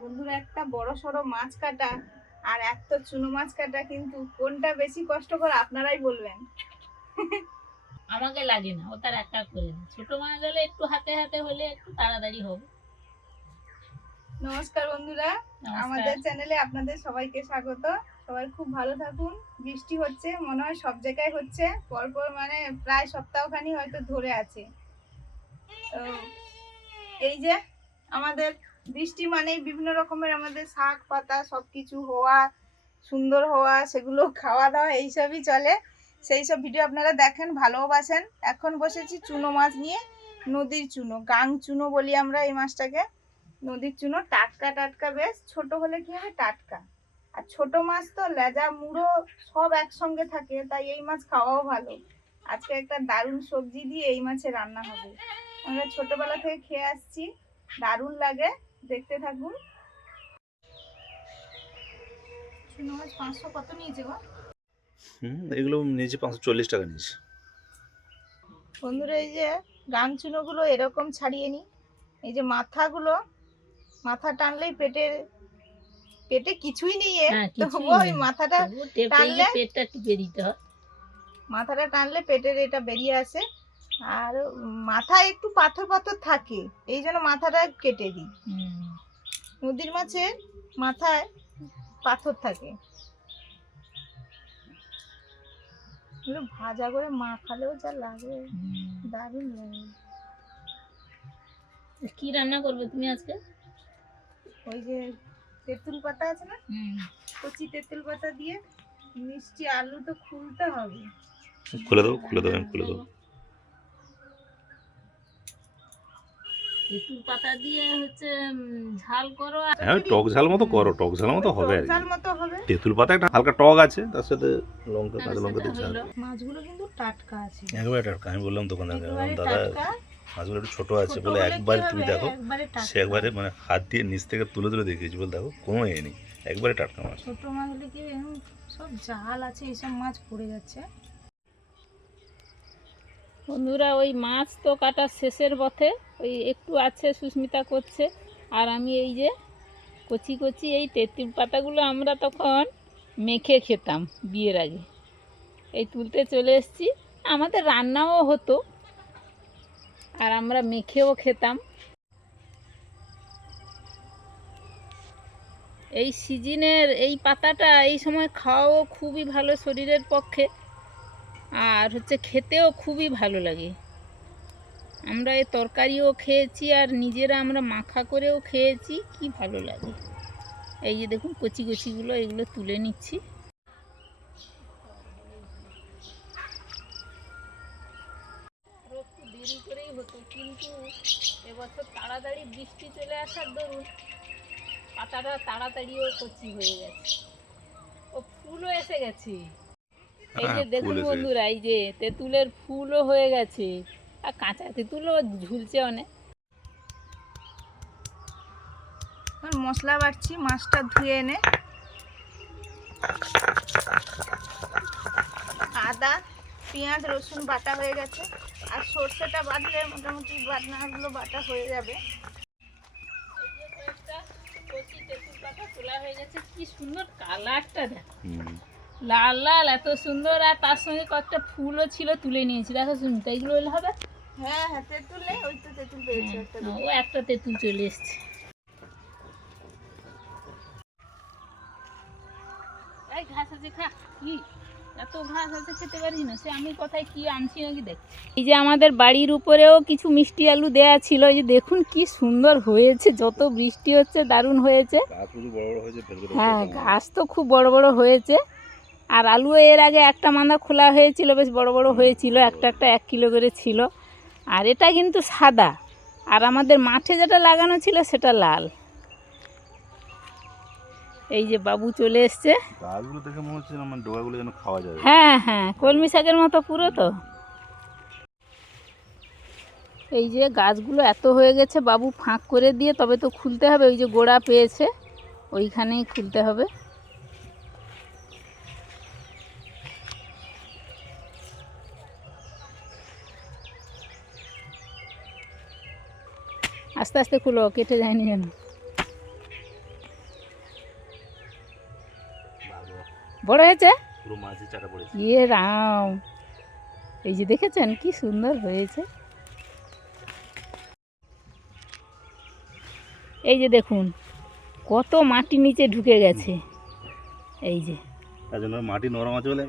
বন্ধুরা, একটা বড় সড়ো মাছ কাটা আর একটা চুনো মাছ কাটা, কিন্তু কোনটা বেশি কষ্টকর আপনারাই বলবেন। আমাকে লাগে না, ও তার একা করে না। ছোট মাছ হলে একটু হাতে হাতে হলে একটু তাড়াতাড়ি হবে। নমস্কার বন্ধুরা, আমাদের চ্যানেলে আপনাদের সবাইকে স্বাগত। সবাই খুব ভালো থাকুন। বৃষ্টি হচ্ছে, মনে হয় সব জায়গায় হচ্ছে পরপর, মানে প্রায় সপ্তাহখানি হয়তো ধরে আছে। তো এই যে আমাদের বৃষ্টি মানেই বিভিন্ন রকমের আমাদের শাক পাতা সবকিছু হওয়া, সুন্দর হওয়া, সেগুলো খাওয়া দাওয়া এইসবই চলে। সেই সব ভিডিও আপনারা দেখেন, ভালোবাসেন। এখন বসেছি চুনো মাছ নিয়ে। নদীর চুনো, গাং চুনো বলি আমরা এই মাছটাকে। নদীর চুনো টাটকা টাটকা, বেশ ছোট হলে কি হবে, টাটকা। আর ছোট মাছ তো লেজা মুড়ো সব একসঙ্গে থাকে, তাই এই মাছ খাওয়াও ভালো। আজকে একটা দারুণ সবজি দিয়ে এই মাছের রান্না হবে। আমরা ছোটবেলা থেকে খেয়ে আসছি, দারুণ লাগে। দেখতে থাকুন। চুনো মাছ 500 কত নিয়েছে গো? এগুলো নিয়েছে 540 টাকা নিয়েছে। বন্ধুরা, এই যে গাং চুনোগুলো এরকম ছাড়িয়ে নি। এই যে মাথাগুলো, মাথা টানলেই পেটে কিছুই নেই, ওই মাথাটা টানলে পেটটা টিপে দিতে হয়। মাথাটা টানলে পেটের এটা বেরিয়ে আসে। আর মাথায় একটু পাথর পাথর থাকে, এই জন্য মাথাটা কেটে দিই। নদীর মাছের মাথায় পাথর থাকে। ভাজা করে মাখালেও যা লাগে, দারুণ লাগে। কি রান্না করবে তুমি আজকে? ওই যে তেঁতুল পাতা আছে না, কচি তেঁতুল পাতা দিয়ে মিষ্টি আলু তো খুলতে হবে। খুলে দেবো, খুলে দেবো, আমি খুলে দেবো। তেঁতুল পাতা দিয়ে হচ্ছে ঝাল করো। হ্যাঁ, টক ঝাল মতো করো, টক ঝাল মতো হবে আর ঝাল মতো হবে। তেঁতুল পাতা একটা হালকা টক আছে, তার সাথে লঙ্কা, কাঁচা লঙ্কা দিয়ে ঝাল। মাছগুলো কিন্তু টাটকা আছে, একেবারে টাটকা। আমি বললাম দোকানদারকে, দাদা মাছগুলো একটু ছোট আছে বলে, একবার তুমি দেখো। সে একবারে মানে হাত দিয়ে নিচ থেকে তুলে তুলে দেখিয়েছি, বলে দেখো কোনো এ নেই, একবারে টাটকা মাছ। ছোট মাছগুলো কি সব জাল আছে, এইসব মাছ পড়ে যাচ্ছে। বন্ধুরা, ওই মাছ তো কাটার শেষের পথে, ওই একটু আছে, সুস্মিতা করছে। আর আমি এই যে কচি কচি এই তেঁতুল পাতাগুলো আমরা তখন মেখে খেতাম বিয়ের আগে। এই তুলতে চলে এসেছি। আমাদের রান্নাও হতো আর আমরা মেখেও খেতাম। এই সিজনের এই পাতাটা এই সময় খাওয়াও খুবই ভালো শরীরের পক্ষে, আর হচ্ছে খেতেও খুবই ভালো লাগে। আমরা এই তরকারিও খেয়েছি আর নিজেরা আমরা মাখা করেও খেয়েছি, কি ভালো লাগে। এই যে দেখুন কচি কচিগুলো, এগুলো তুলে নিচ্ছি। আরও একটু দেরি করেই হতো, কিন্তু এবছর তাড়াতাড়ি বৃষ্টি চলে আসার দরুন পাতাটা তাড়াতাড়িও কচি হয়ে গেছে, ও ফুলও এসে গেছে। এই যে দেখুন বন্ধুরা, এই যে তেঁতুলের ফুলও হয়ে গেছে, আর কাঁচা তেঁতুলও ঝুলছে অনেক। মশলা বাটছি, মাছটা ধুয়ে এনে আদা পেঁয়াজ রসুন বাটা হয়ে গেছে, আর সর্ষেটা বাটলে মোটামুটি বাটনাগুলো বাটা হয়ে যাবে। তেঁতুল পাতা তোলা হয়ে গেছে, কি সুন্দর কালারটা দেখো, লাল লাল এত সুন্দর। আর তার সঙ্গে কয়েকটা ফুলও ছিল, তুলে নিয়েছি। দেখো সুমিতা, এগুলো হলে হবে। হ্যাঁ হ্যাঁ, তেঁতুলে ওই তো তেঁতুল পেয়েছে, ও একটা তেঁতুল চলে এসছে। এই ঘাস আছে, খা। কি এত ঘাস আছে, খেতে পারি না। সে আমি কোথায় কি আনছি নাকি দেখ। এই যে আমাদের বাড়ির উপরেও কিছু মিষ্টি আলু দেয়া ছিল, এই যে দেখুন কি সুন্দর হয়েছে, যত বৃষ্টি হচ্ছে দারুণ হয়েছে। হ্যাঁ, ঘাস তো খুব বড় বড় হয়েছে। আর আলু এর আগে একটা মান্দা খোলা হয়েছিল, বেশ বড় বড় হয়েছিল, একটা একটা 1 কিলো করে ছিল। আর এটা কিন্তু সাদা, আর আমাদের মাঠে যেটা লাগানো ছিল সেটা লাল। এই যে বাবু চলে এসছে। গাছগুলো দেখে মনে হচ্ছে আমার ডগাগুলো যেন খাওয়া যাবে। হ্যাঁ হ্যাঁ, কলমি শাকের মতো পুরো। তো এই যে গাছগুলো এত হয়ে গেছে, বাবু ফাঁক করে দিয়ে তবে তো খুলতে হবে। ওই যে গোড়া পেয়েছে, ওইখানেই খুলতে হবে। আস্তে আস্তে খুলো, কেটে যায়নি যেন। বড় হয়েছে পুরো মাঝে চাটা পড়েছে। ইয়ে রাম, এই যে দেখেছেন কি সুন্দর হয়েছে। এই যে দেখুন কত মাটি নিচে ঢুকে গেছে। এই যে তার জন্য মাটি নরম আছে বলে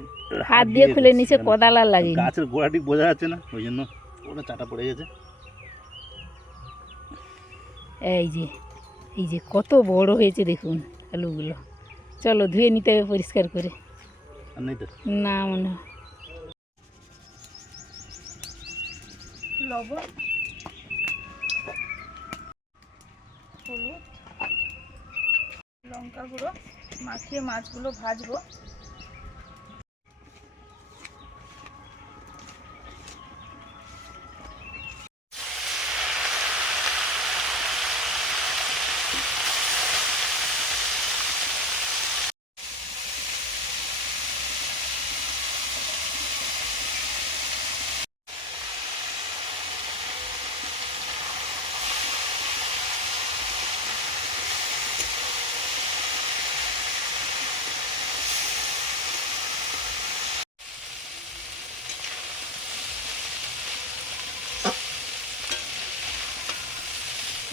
হাত দিয়ে খুলে নিচে কোদাল আর লাগে। গাছের গোড়া ঠিক বোঝা যাচ্ছে না, ওই জন্য ওটা চাটা পড়ে গেছে। এই যে কত বড় হয়েছে দেখুন আলুগুলো। চলো ধুয়ে নিতে হবে পরিষ্কার করে। আর নেই তো না মনে হয়। লবণ, হলুদ, লঙ্কা গুঁড়ো মাখিয়ে মাছগুলো ভাজবো।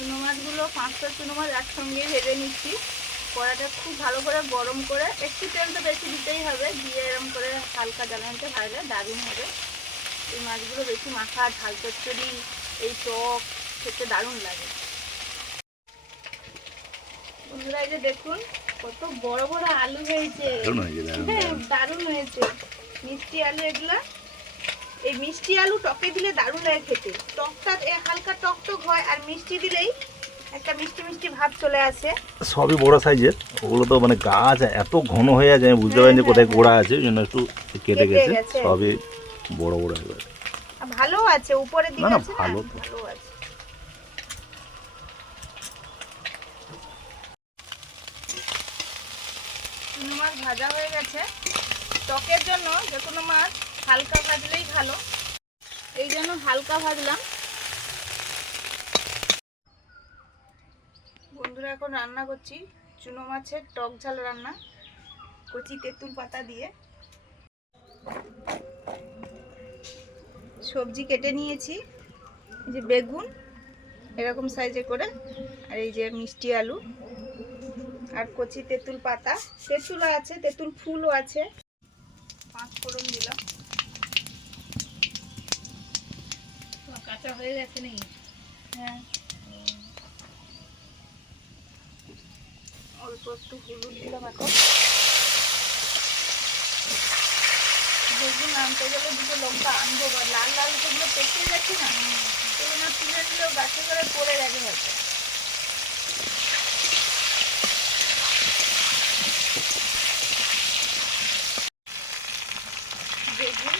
চুনো মাছগুলো 5টা চুনো মাছ একসঙ্গে ভেজে নিচ্ছি। কড়াটা খুব ভালো করে গরম করে, একটু তেল তো বেশি দিতেই হবে, দিয়ে এরকম করে হালকা জ্বালানিতে ভাজলে দারুণ হবে। এই মাছগুলো বেশি মাখা, ঝাল চচ্চড়ি, এই টক খেতে দারুণ লাগে। বন্ধুরা এই যে দেখুন কত বড় বড় আলু হয়েছে। হ্যাঁ দারুণ হয়েছে, মিষ্টি আলু এগুলা। এই মিষ্টি আলু টকে দিলে দারুণ লাগে খেতে। টকটা হালকা টক টক হয়, আর মিষ্টি দিলেই একটা মিষ্টি মিষ্টি ভাব চলে আসে। সবই বড় সাইজের, ওগুলো তো মানে গাছ এত ঘন হয়ে আছে, আমি বুঝতে পারিনি যে কোথায় গোড়া আছে, ওই জন্য একটু কেটে গেছে। সবই বড় বড় হয়ে গেছে। ভালো আছে, উপরের দিকে আছে না, ভালো আছে। চুনো মাছ ভাজা হয়ে গেছে। টকের জন্য যে কোনো মাছ হালকা ভাজলেই ভালো, এই জন্য হালকা ভাজলাম। বন্ধুরা এখন রান্না করছি চুনো মাছের টক ঝাল রান্না, কচি তেঁতুল পাতা দিয়ে। সবজি কেটে নিয়েছি, এই যে বেগুন এরকম সাইজে করে, আর এই যে মিষ্টি আলু, আর কচি তেঁতুল পাতা, তেঁতুলও আছে, তেঁতুল ফুলও আছে। 5 ফোড়ন দিলাম। কাঁচা হয়ে গেছে নাকি? হ্যাঁ, অল্প একটু হলুদ দিলাম। এখন বেগুন আনতে গেলে দুটো লঙ্কা আনবো, বা লাল লাল যেগুলো পেকে গেছে না, সেগুলো তুলে নিলেও গাছে করে পড়ে গেছে হয়তো। বেগুন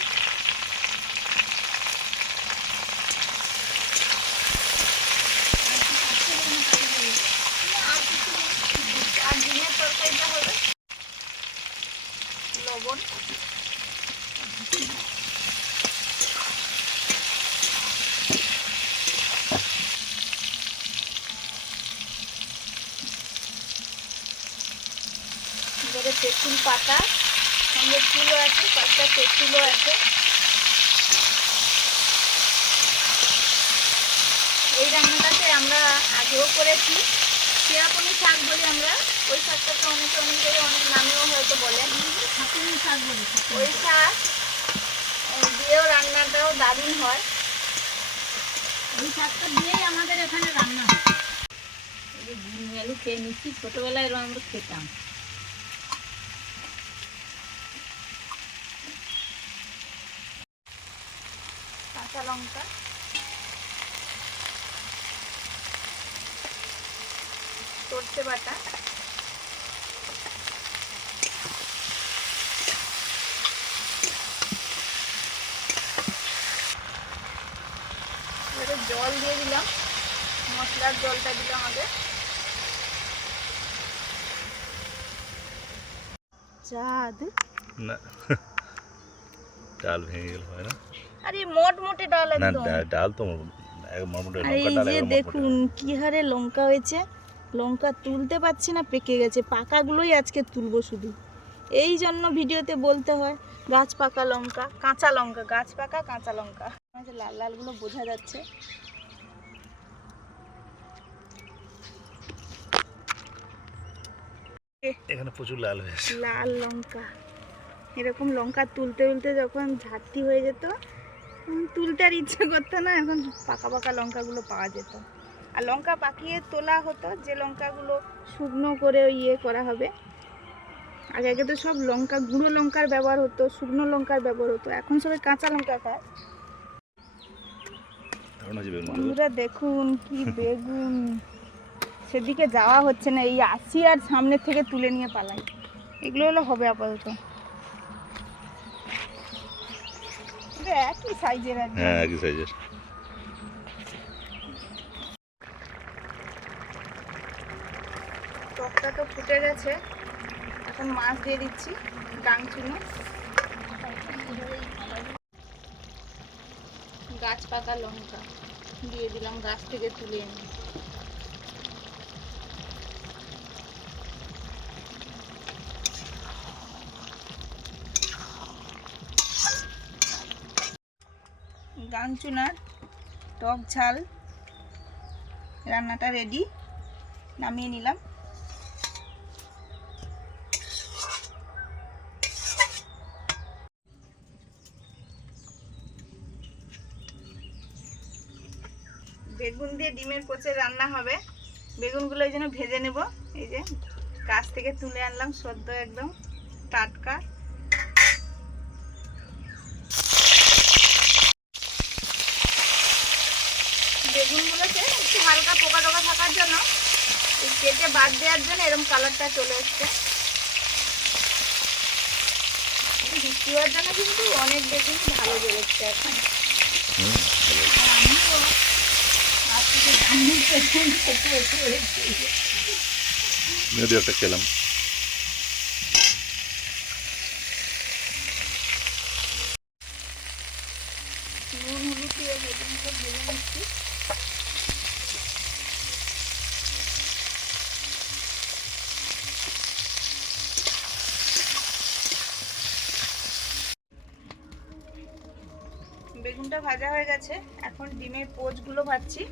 আর ডিমের তরকারিটা হবে। লবণ, এবারে তেঁতুল পাতা, সঙ্গে ফুলও আছে, 5টা তেঁতুলও আছে। এই রান্নাটাতে আমরা আগেও করেছি, চেরাপুনি শাক বলি আমরা। ওই শাকটাকে অনেকে অনেক জায়গায় অনেক নামেও হয়তো বলে, শাক বলি। ওই শাক দিয়েও রান্নাটাও দারুণ হয়। ওই শাকটা দিয়েই আমাদের এখানে রান্না হয়। এই যে গুড় আলু খেয়ে নিচ্ছি, ছোটোবেলায় এরকম আমরা খেতাম। কাঁচা লঙ্কা, সরষে বাটা, জল দিয়ে দিলাম, মশলার জলটা দিলাম আগে। চাঁদ না ডাল ভেঙে গেল হয় না? আরে মোটমোটে ডাল না একদম। ডাল তো মোটামুটি আর লঙ্কা এই ডাল যে একদম দেখুন কি হারে লঙ্কা হয়েছে, লঙ্কা তুলতে পারছি না, পেকে গেছে। পাকাগুলোই আজকে তুলবো শুধু, এই জন্য ভিডিওতে বলতে হয় গাছ পাকা লঙ্কা, কাঁচা লঙ্কা, গাছ পাকা কাঁচা লঙ্কা। লাল লালগুলো বোঝা যাচ্ছে। এখানে প্রচুর লাল হয়েছে। লাল লঙ্কা, এরকম লঙ্কা তুলতে তুলতে যখন ঝাড়তি হয়ে যেত, তুলতে আর ইচ্ছে করতো না, এখন পাকা পাকা লঙ্কাগুলো পাওয়া যেত। আর লঙ্কা পাকিয়ে তোলা হতো, যে লঙ্কাগুলো শুকনো করে ইয়ে করা হবে। আগে আগে তো সব লঙ্কা, গুঁড়ো লঙ্কার ব্যবহার হতো, শুকনো লঙ্কার ব্যবহার হতো, এখন সবাই কাঁচা লঙ্কা খায়। বন্ধুরা দেখুন কি বেগুন, সেদিকে যাওয়া হচ্ছে না, এই আসি আর সামনের থেকে তুলে নিয়ে পালাই। এগুলো হলো হবে আপাতত, এটা একই সাইজের। হ্যাঁ একই সাইজের। টকটা তো ফুটে গেছে, এখন মাছ দিয়ে দিচ্ছি, গাংচুনো। গাছ পাকা লঙ্কা দিয়ে দিলাম, গাছ থেকে তুলে এনে। গাংচুনার টক ঝাল রান্নাটা রেডি, নামিয়ে নিলাম। বেগুন দিয়ে ডিমের পোচে রান্না হবে। বেগুনগুলো এই জন্য ভেজে নেব। এই যে গাছ থেকে তুলে আনলাম, সদ্য একদম টাটকা। বেগুনগুলোকে একটু হালকা পোকা টোকা থাকার জন্য কেটে বাদ দেওয়ার জন্য এরকম কালারটা চলে এসছে। বৃষ্টি হওয়ার জন্য কিন্তু অনেক বেগুন ভালো বেরোচ্ছে এখন। আমিও একটা খেলাম। নুন হলুদ দিয়ে বেগুনগুলো ভেজে নিচ্ছি। বেগুনটা ভাজা হয়ে গেছে, এখন ডিমের পোচগুলো ভাজছি।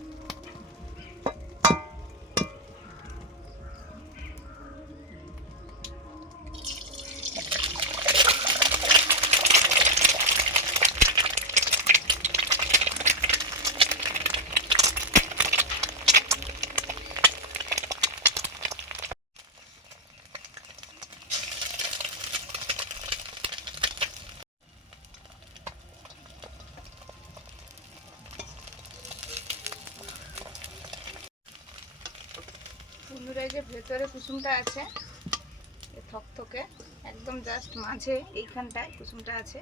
বন্ধুরা এই যে ভেতরে কুসুমটা আছে, থকথকে একদম জাস্ট মাঝে এইখানটায় কুসুমটা আছে।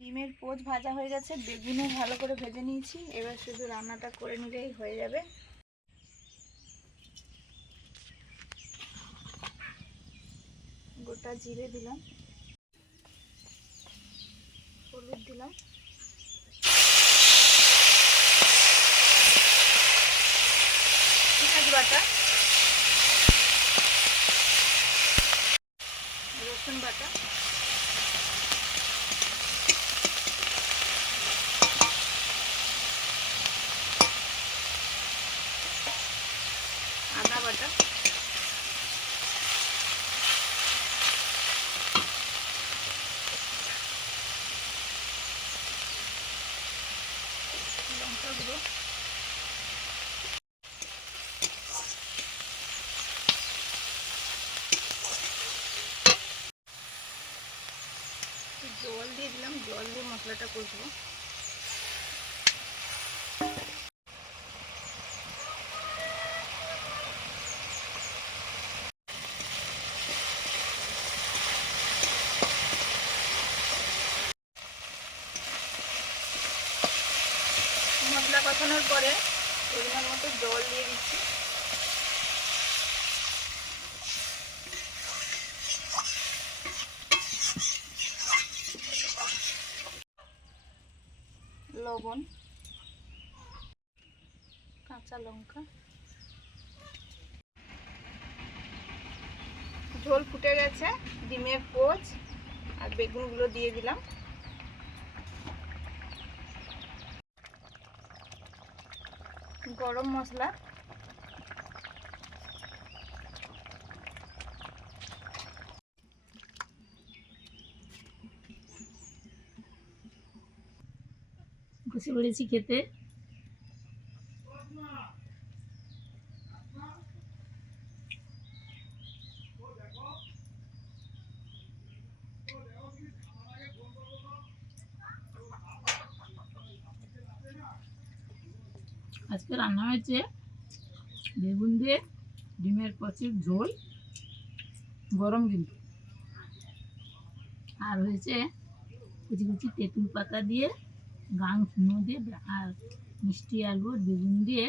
ডিমের পোচ ভাজা হয়ে গেছে, বেগুনও ভালো করে ভেজে নিয়েছি। এবার শুধু রান্নাটা করে নিলেই হয়ে যাবে। গোটা জিরে দিলাম, হলুদ দিলাম, পেঁয়াজ বাটা, রসুন বাটা, আদা বাটা, জল দিয়ে দিলাম, জল দিয়ে মশলাটা কষবো। মশলা কষানোর পরে পরিমাণ মতো জল দিয়ে দিচ্ছি। লবণ, কাঁচা লঙ্কা। ঝোল ফুটে গেছে, ডিমের পোচ আর বেগুনগুলো দিয়ে দিলাম। গরম মশলা, বসে পড়েছি খেতে। আজকে রান্না হয়েছে বেগুন দিয়ে ডিমের পচির ঝোল, গরম কিন্তু। আর হয়েছে কুচি কুচি তেঁতুল পাতা দিয়ে গাং শুনো দিয়ে আর মিষ্টি আলু আর বেগুন দিয়ে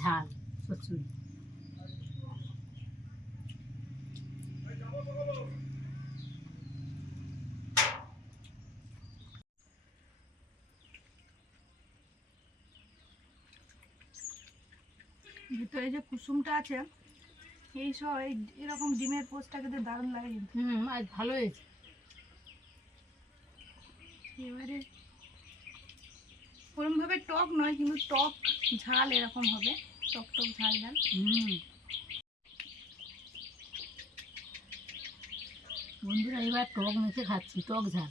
ঝাল চচ্চড়ি। ভিতরে যে কুসুমটা আছে এই সব এরকম ডিমের পোচটা খেতে দারুণ লাগে কিন্তু। আজ ভালো হয়েছে। এবারে ওরকম ভাবে টক নয়, কিন্তু টক ঝাল এরকম হবে, টক টক ঝাল ঝাল। বন্ধুরা এবার টক মেখে খাচ্ছি, টক ঝাল।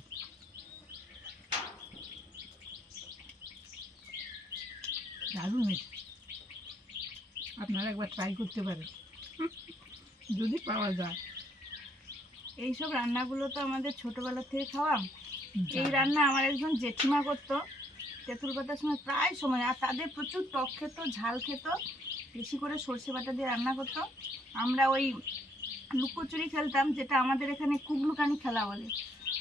দারুণ হয়েছে, আপনারা একবার ট্রাই করতে পারেন যদি পাওয়া যায়। এইসব রান্নাগুলো তো আমাদের ছোটবেলা থেকে খাওয়া। এই রান্না আমার একজন জেঠিমা করতো তেঁতুল পাতার সময়, প্রায় সময়। আর তাদের প্রচুর টক খেত, ঝাল খেত, বেশি করে সর্ষে বাটা দিয়ে রান্না করতো। আমরা ওই লুকোচুরি খেলতাম, যেটা আমাদের এখানে কুগলুকানি খেলা বলে।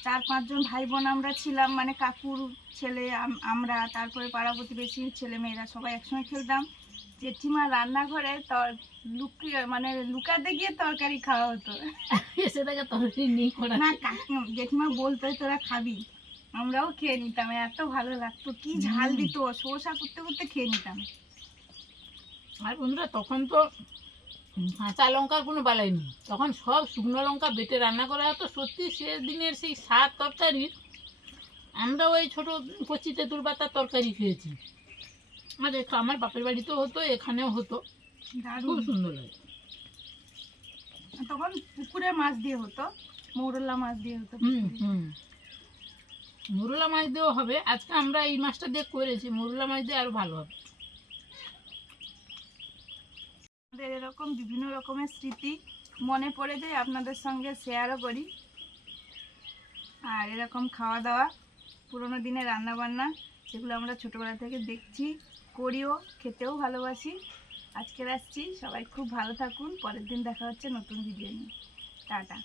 4-5 জন ভাই বোন আমরা ছিলাম, মানে কাকুর ছেলে, আমরা, তারপরে পাড়া প্রতিবেশীর ছেলে মেয়েরা সবাই একসঙ্গে খেলতাম। জেঠিমা রান্নাঘরে মানে লুকাতে গিয়ে তরকারি খাওয়া হতো। এসে থেকে তরকারি নেই করা না, জেঠিমা বলতো তোরা খাবি, আমরাও খেয়ে নিতাম, এত ভালো লাগতো। কি ঝাল দিত, শসা করতে করতে খেয়ে নিতাম। আর বন্ধুরা তখন তো কাঁচা লঙ্কার কোনো বালাই নেই, তখন সব শুকনো লঙ্কা বেটে রান্না করা হতো। সত্যি সে দিনের সেই স্বাদ তরকারি, আমরা ওই ছোটো কচি তেঁতুল পাতার তরকারি খেয়েছি। আর আমার বাপের বাড়িতেও হতো, এখানেও হতো, খুব সুন্দর লাগে। তখন পুকুরে মাছ দিয়ে হতো, মৌরলা মাছ দিয়ে হতো। মৌরলা মাছ দিয়েও হবে। আজকে আমরা এই মাছটা দিয়ে করেছি, মৌরলা মাছ দিয়ে আরো ভালো হবে। আমাদের এরকম বিভিন্ন রকমের স্মৃতি মনে পড়ে যায়, আপনাদের সঙ্গে শেয়ারও করি। আর এরকম খাওয়া দাওয়া, পুরোনো দিনের রান্না বান্না, যেগুলো আমরা ছোটোবেলা থেকে দেখছি, করিও, খেতেও ভালোবাসি। আজকে আসছি, সবাই খুব ভালো থাকুন। পরের দিন দেখা হচ্ছে নতুন ভিডিও নিয়ে। টাটা।